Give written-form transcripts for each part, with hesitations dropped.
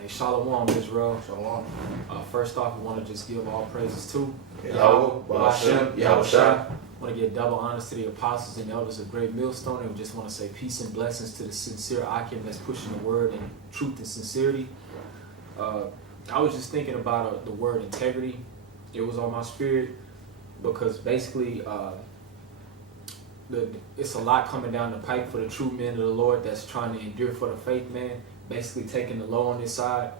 Hey, Shalom, Israel. Shalom. First off, we want to just give all praises to Yahweh, Hashem, Yahweh. Want to give double honors to the apostles and elders of Great Millstone, and we just want to say peace and blessings to the sincere Akim that's pushing the word and truth and sincerity. I was just thinking about the word integrity. It was on my spirit because basically it's a lot coming down the pipe for the true men of the Lord that's trying to endure for the faith, man. Basically taking the low on this side,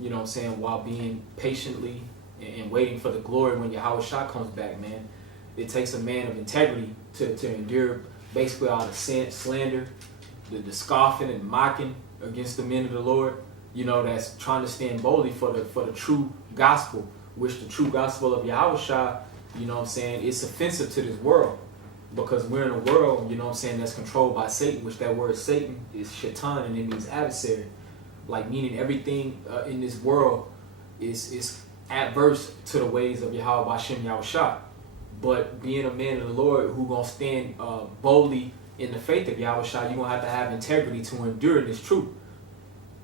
you know what I'm saying, while being patiently and waiting for the glory when Yahweh Shah comes back, man. It takes a man of integrity to endure basically all the slander, the scoffing and mocking against the men of the Lord, you know, that's trying to stand boldly for the true gospel, which the true gospel of Yahweh Shah, you know what I'm saying, it's offensive to this world. Because we're in a world, you know what I'm saying, that's controlled by Satan, which that word Satan is shaitan, and it means adversary. Like, meaning everything in this world is adverse to the ways of Yahweh Hashem Yahweh Shah. But being a man of the Lord who going to stand boldly in the faith of Yahweh Shah, you're going to have integrity to endure this truth.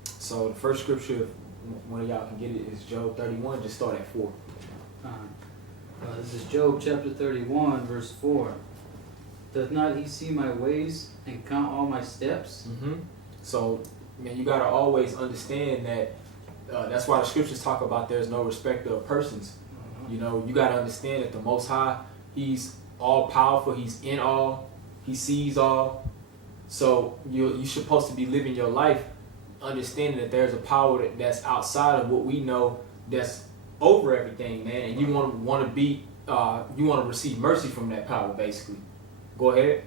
So the first scripture, if one of y'all can get it, is Job 31. Just start at 4. This is Job chapter 31, verse 4. Doth not he see my ways and count all my steps? So, man, you got to always understand that that's why the scriptures talk about there's no respect of persons. You know, you got to understand that the Most High, he's all powerful, he's in all, he sees all. So you're supposed to be living your life understanding that there's a power that's outside of what we know, that's over everything, man. And you want to receive mercy from that power, basically. Go ahead.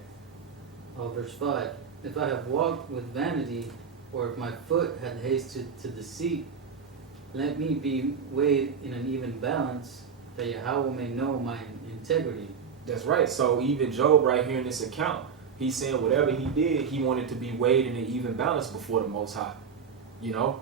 Verse 5. If I have walked with vanity, or if my foot had hasted to deceit, let me be weighed in an even balance, that Yahweh may know my integrity. That's right. So even Job right here in this account, he's saying whatever he did, he wanted to be weighed in an even balance before the Most High. You know?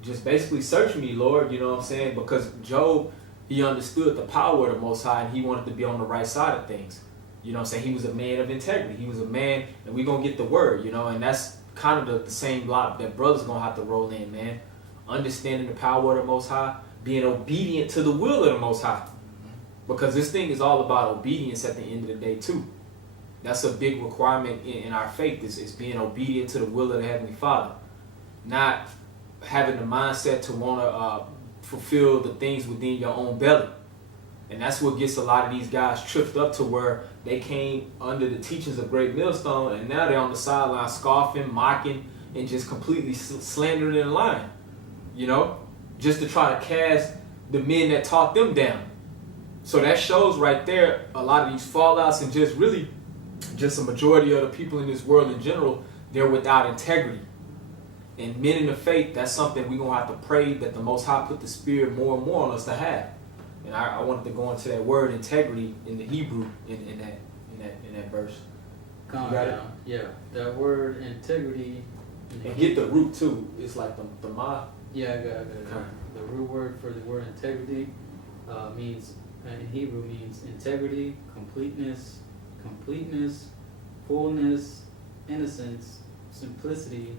Just basically search me, Lord, you know what I'm saying? Because Job, he understood the power of the Most High, and he wanted to be on the right side of things. You know what I'm saying? He was a man of integrity. He was a man, and we're going to get the word, you know, and that's kind of the same block that brothers going to have to roll in, man. Understanding the power of the Most High, being obedient to the will of the Most High. Because this thing is all about obedience at the end of the day, too. That's a big requirement in our faith, is being obedient to the will of the Heavenly Father. Not having the mindset to want to fulfill the things within your own belly. And that's what gets a lot of these guys tripped up to where they came under the teachings of Great Millstone, and now they're on the sideline scoffing, mocking, and just completely slandering and lying. You know? Just to try to cast the men that taught them down. So that shows right there a lot of these fallouts, and just really just a majority of the people in this world in general, they're without integrity. And men in the faith, that's something we're going to have to pray that the Most High put the Spirit more and more on us to have. And I wanted to go into that word integrity in the Hebrew in that verse. Calm down. Yeah, that word integrity. And get the root too. It's like the ma. Yeah, I got it. Okay. The root word for the word integrity means, in Hebrew, means integrity, completeness, fullness, innocence, simplicity.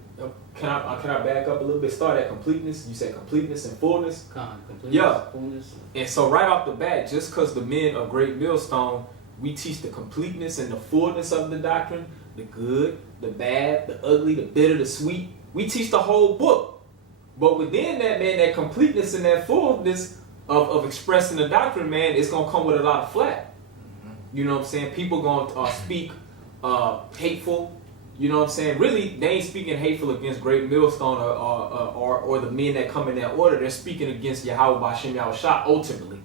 Can I back up a little bit? Start at completeness. You said completeness and fullness. Completeness, yeah. Fullness. And so right off the bat, just because the men of Great Millstone, we teach the completeness and the fullness of the doctrine, the good, the bad, the ugly, the bitter, the sweet. We teach the whole book. But within that, man, that completeness and that fullness of expressing the doctrine, man, it's going to come with a lot of flack. You know what I'm saying? People going to speak hateful. You know what I'm saying? Really, they ain't speaking hateful against Great Millstone or the men that come in that order. They're speaking against Yahweh Bashem Yahweh Shah ultimately.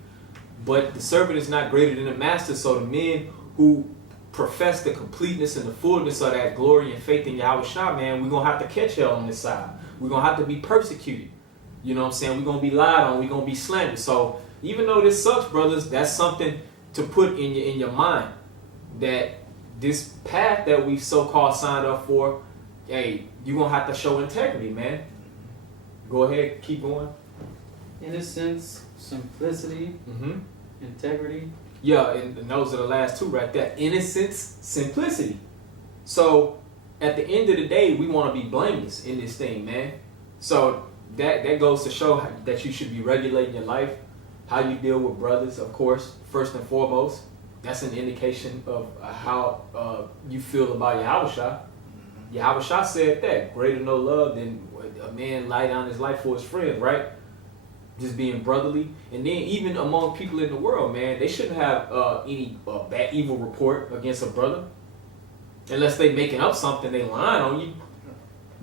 But the servant is not greater than the master. So the men who profess the completeness and the fullness of that glory and faith in Yahweh Shah, man, we're going to have to catch hell on this side. We're going to have to be persecuted. You know what I'm saying? We're going to be lied on. We're going to be slandered. So even though this sucks, brothers, that's something to put in your mind, that this path that we so-called signed up for, hey, you're going to have to show integrity, man. Go ahead, keep going. Innocence, simplicity, integrity. Yeah, and those are the last two right there. Innocence, simplicity. So at the end of the day, we want to be blameless in this thing, man. So that goes to show that you should be regulating your life, how you deal with brothers, of course, first and foremost. That's an indication of how you feel about Yahushua. Yahushua said that, greater no love than a man lie down his life for his friends, right? Just being brotherly. And then even among people in the world, man, they shouldn't have any bad, evil report against a brother. Unless they making up something, they lying on you.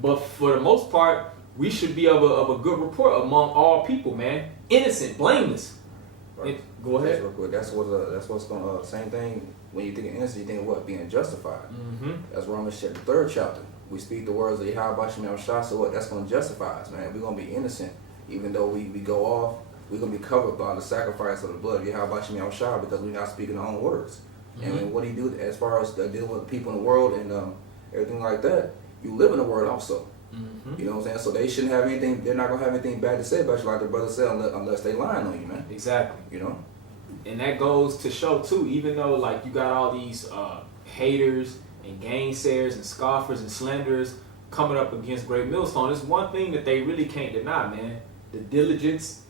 But for the most part, we should be of a good report among all people, man. Innocent, blameless. Right. Go ahead. That's real quick. That's what's going to, same thing, when you think of innocent, you think of what? Being justified. Mm-hmm. That's Romans chapter 3rd chapter. We speak the words of Yahweh Shem Shah, so what? That's going to justify us, man. We're going to be innocent. Even though we go off, we're going to be covered by the sacrifice of the blood of Yahweh Shem Shah, because we're not speaking our own words. Mm-hmm. And what he do as far as dealing with the people in the world and everything like that, you live in the world also. Mm-hmm. You know what I'm saying? So they shouldn't have anything, they're not going to have anything bad to say about you, like the brother said, unless they lying on you, man. Exactly. You know? And that goes to show too, even though like you got all these haters and gainsayers and scoffers and slanderers coming up against Great Millstone, there's one thing that they really can't deny, man. The diligence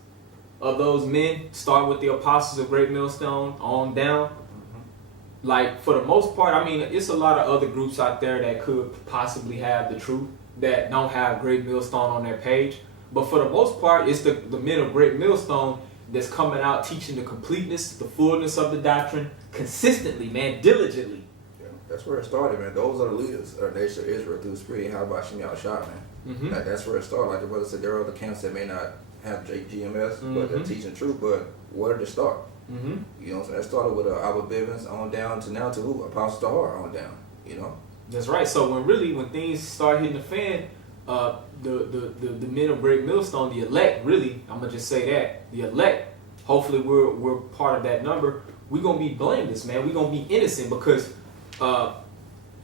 of those men, start with the apostles of Great Millstone on down. Mm-hmm. Like for the most part, I mean, it's a lot of other groups out there that could possibly have the truth that don't have Great Millstone on their page. But for the most part, it's the men of Great Millstone that's coming out teaching the completeness, the fullness of the doctrine consistently, man, diligently. Yeah, that's where it started, man. Those are the leaders of the nation of Israel through the Spirit. How about Shem Shah, man? Mm-hmm. That's where it started. Like the brother said, there are other camps that may not have GMS, mm-hmm. but they're teaching truth. But where did it start? Mm-hmm. You know what I'm saying? That started with Albert Bivens on down to now to who? Apostle Tahar on down, you know? That's right. So when things start hitting the fan, the men of Great Millstone, the elect, really, I'm gonna just say that, the elect, hopefully we're part of that number. We're gonna be blameless, man. We're gonna be innocent because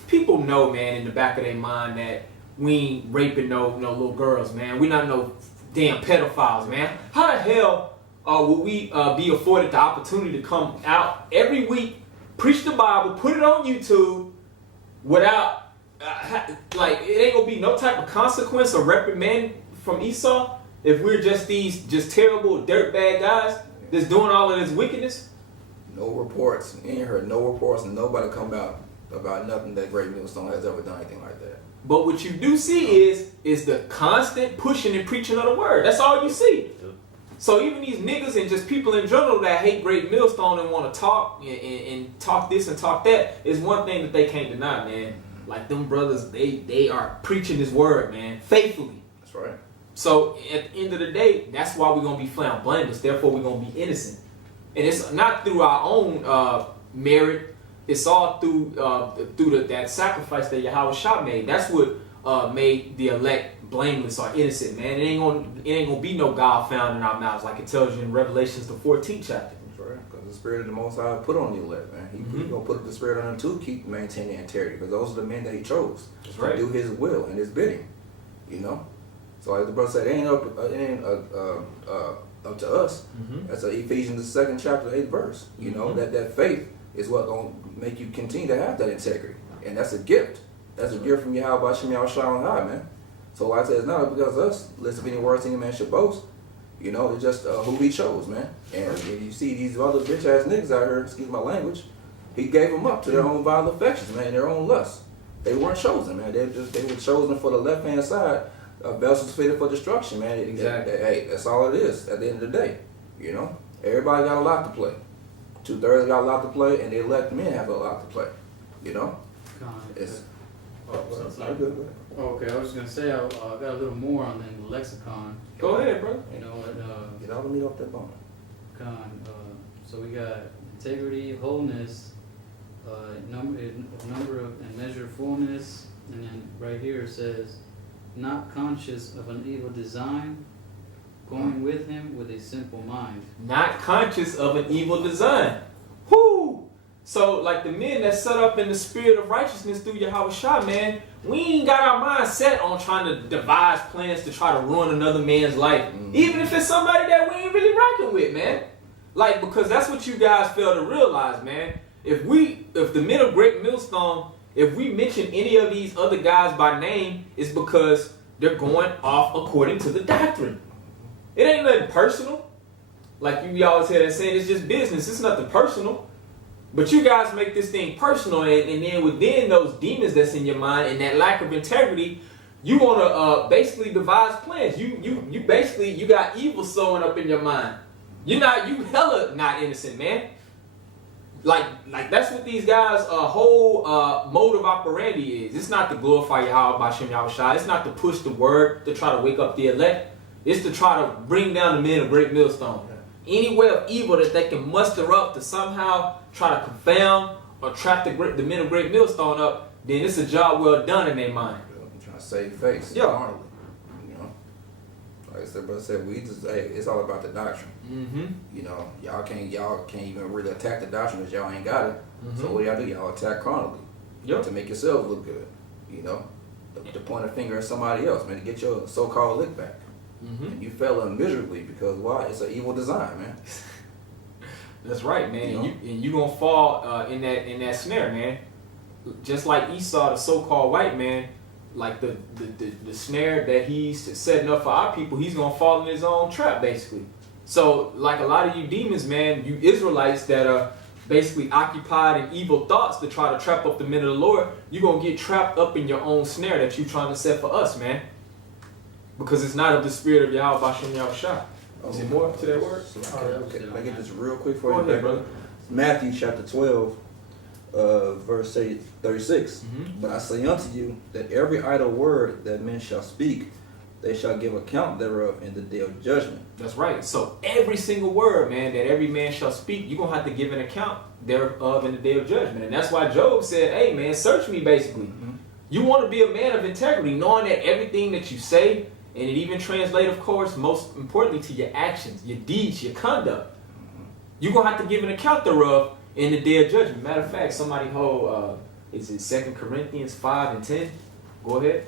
people know, man, in the back of their mind that we ain't raping no little girls, man. We're not no damn pedophiles, man. How the hell will we be afforded the opportunity to come out every week, preach the Bible, put it on YouTube without like it ain't gonna be no type of consequence or reprimand from Esau if we're just these terrible dirtbag guys that's doing all of this wickedness? No reports. You ain't heard no reports and nobody come out about nothing that Great Millstone has ever done anything like that. But what you do see is the constant pushing and preaching of the word. That's all you see. So even these niggas and just people in general that hate Great Millstone and want to talk and talk this and talk that is one thing that they can't deny, man. Like them brothers, they are preaching this word, man, faithfully. That's right. So at the end of the day, that's why we're gonna be found blameless. Therefore, we're gonna be innocent, and it's not through our own merit. It's all through that sacrifice that Yahweh Shah made. That's what made the elect blameless or innocent, man. It ain't gonna be no God found in our mouths, like it tells you in Revelations the 14th chapter. That's right. Because the Spirit of the Most High put on the elect, man. He's gonna put the Spirit on them to keep maintaining integrity, because those are the men that He chose to do His will and His bidding. You know. So as the brother said, it ain't up to us. Mm-hmm. That's Ephesians the 2nd chapter 8th verse. You know, that faith is what gonna make you continue to have that integrity, and that's a gift. That's a gift from Yahweh Shem Shah on high, man. So like I said, it's not because of us. Listen, if any words any man should boast, you know, it's just who He chose, man. And you see these other bitch ass niggas out here, excuse my language, He gave them up to their own vile affections, man, their own lusts. They weren't chosen, man. They were chosen for the left hand side. Vessels fitted for destruction, man. Exactly. Hey, that's all it is at the end of the day. You know, everybody got a lot to play. 2/3 got a lot to play, and the elect men have a lot to play. You know, it's. Good. Okay, I was just gonna say I got a little more on the lexicon. Go ahead, bro. You know what? Get all the meat off that bone. So we got integrity, wholeness, number of and measure of fullness, and then right here it says, not conscious of an evil design, going with Him with a simple mind. Not conscious of an evil design. Whoo! So, like the men that set up in the spirit of righteousness through Yahweh Shah, man, we ain't got our mind set on trying to devise plans to try to ruin another man's life. Mm-hmm. Even if it's somebody that we ain't really rocking with, man. Like, because that's what you guys fail to realize, man. If the men of Great Millstone, if we mention any of these other guys by name, it's because they're going off according to the doctrine. It ain't nothing personal. Like you always hear that saying, it's just business. It's nothing personal. But you guys make this thing personal, and then within those demons that's in your mind and that lack of integrity, you want to basically devise plans. You basically, you got evil sewing up in your mind. You hella not innocent, man. Like that's what these guys' whole mode of operandi is. It's not to glorify Yahweh B'Shem Yahushua. It's not to push the word to try to wake up the elect. It's to try to bring down the men of great millstone. Any way of evil that they can muster up to somehow try to confound or trap the men of great millstone up, then it's a job well done in their mind. I'm trying to save face. Yeah. Carnally. You know, like I said, brother said, it's all about the doctrine. Mm-hmm. You know, y'all can't even really attack the doctrine because y'all ain't got it. Mm-hmm. So what y'all do? Y'all attack carnally. Yep. To make yourselves look good. You know, to point a finger at somebody else, man, to get your so-called lick back. Mm-hmm. And you fell miserably because why? It's an evil design, man. That's right, man. You know? And you gonna fall in that snare, man. Just like Esau, the so-called white man, like the snare that he's setting up for our people, he's gonna fall in his own trap, basically. So, like a lot of you demons, man, you Israelites that are basically occupied in evil thoughts to try to trap up the men of the Lord, you're gonna get trapped up in your own snare that you're trying to set for us, man. Because it's not of the spirit of Yahweh B'Shem Yahushua. Is there more to that word? Okay, can I get this real quick for Go you, ahead, brother. Matthew chapter 12, verse 36. Mm-hmm. But I say unto you that every idle word that men shall speak, they shall give account thereof in the day of judgment. That's right. So every single word, man, that every man shall speak, you're going to have to give an account thereof in the day of judgment. And that's why Job said, hey, man, search me, basically. Mm-hmm. You want to be a man of integrity, knowing that everything that you say, and it even translates, of course, most importantly to your actions, your deeds, your conduct. You're going to have to give an account thereof in the day of judgment. Matter of fact, somebody hold, is it 2 Corinthians 5 and 10? Go ahead.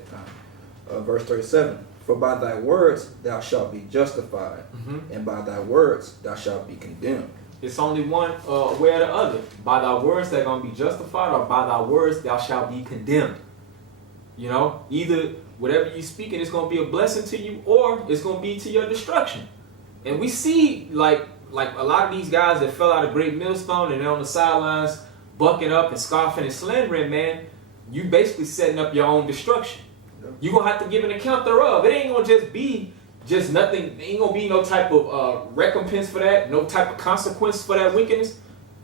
Verse 37. For by thy words thou shalt be justified, Mm-hmm. and by thy words thou shalt be condemned. It's only one way or the other. By thy words they're going to be justified, or by thy words thou shalt be condemned. You know, either whatever you speak, and it's going to be a blessing to you, or it's going to be to your destruction. And we see, like a lot of these guys that fell out of great millstone and they're on the sidelines bucking up and scoffing and slandering, man, you basically setting up your own destruction. Yep. You're going to have to give an account thereof. It ain't going to just be just nothing. Ain't going to be no type of recompense for that, no type of consequence for that wickedness.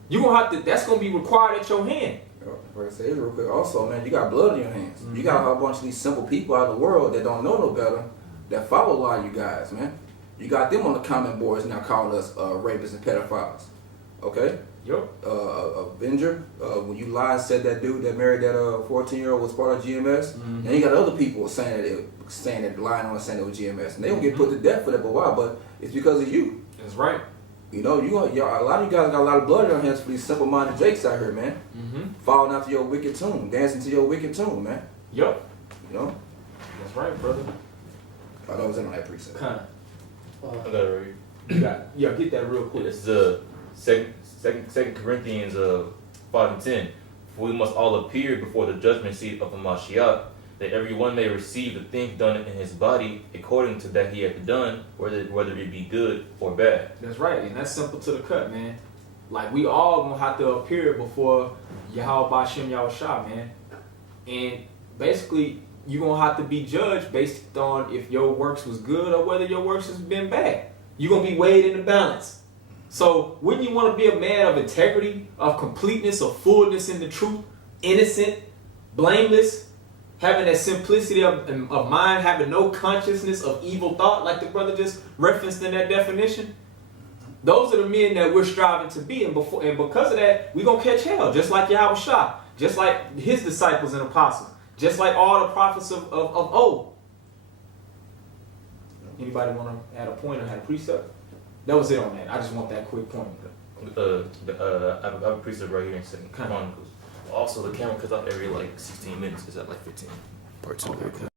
You're going to have to, that's going to be required at your hand. Like I said real quick, also, man, you got blood in your hands. Mm-hmm. You got a whole bunch of these simple people out of the world that don't know no better, that follow a lot of you guys, man. You got them on the comment boards now calling us rapists and pedophiles. Okay? Yep. Avenger, when you lied and said that dude that married that 14-year-old was part of GMS, Mm-hmm. and you got other people saying that lying on and saying it was GMS, and they don't get put to death for that, but why? But it's because of you. That's right. You know, a lot of you guys got a lot of blood in your hands for these simple-minded jakes out here, man. Mm-hmm. Falling out to your wicked tune, dancing to your wicked tune, man. Yep. You know? That's right, brother. Oh, that was in on that precept. Kind I got it right here. You got, yeah, get that real quick. It's Second Corinthians 5 and 10. For we must all appear before the judgment seat of the Mashiach, that everyone may receive the things done in his body according to that he hath done, whether it be good or bad. That's right, and that's simple to the cut, man. Like, we all gonna have to appear before Yahweh B'Shem Yahushua, man. And basically, you're gonna have to be judged based on if your works was good or whether your works has been bad. You're gonna be weighed in the balance. So, wouldn't you want to be a man of integrity, of completeness, of fullness in the truth, innocent, blameless, having that simplicity of mind, having no consciousness of evil thought, like the brother just referenced in that definition? Those are the men that we're striving to be, and because of that, we're going to catch hell, just like Yahushua, just like his disciples and apostles, just like all the prophets of old. Anybody want to add a point or add a precept? That was it on that. I just want that quick point. I have a precept right here in 2 Chronicles. Also, the camera cuts off every 16 minutes. It's at 15. Part 2. Okay.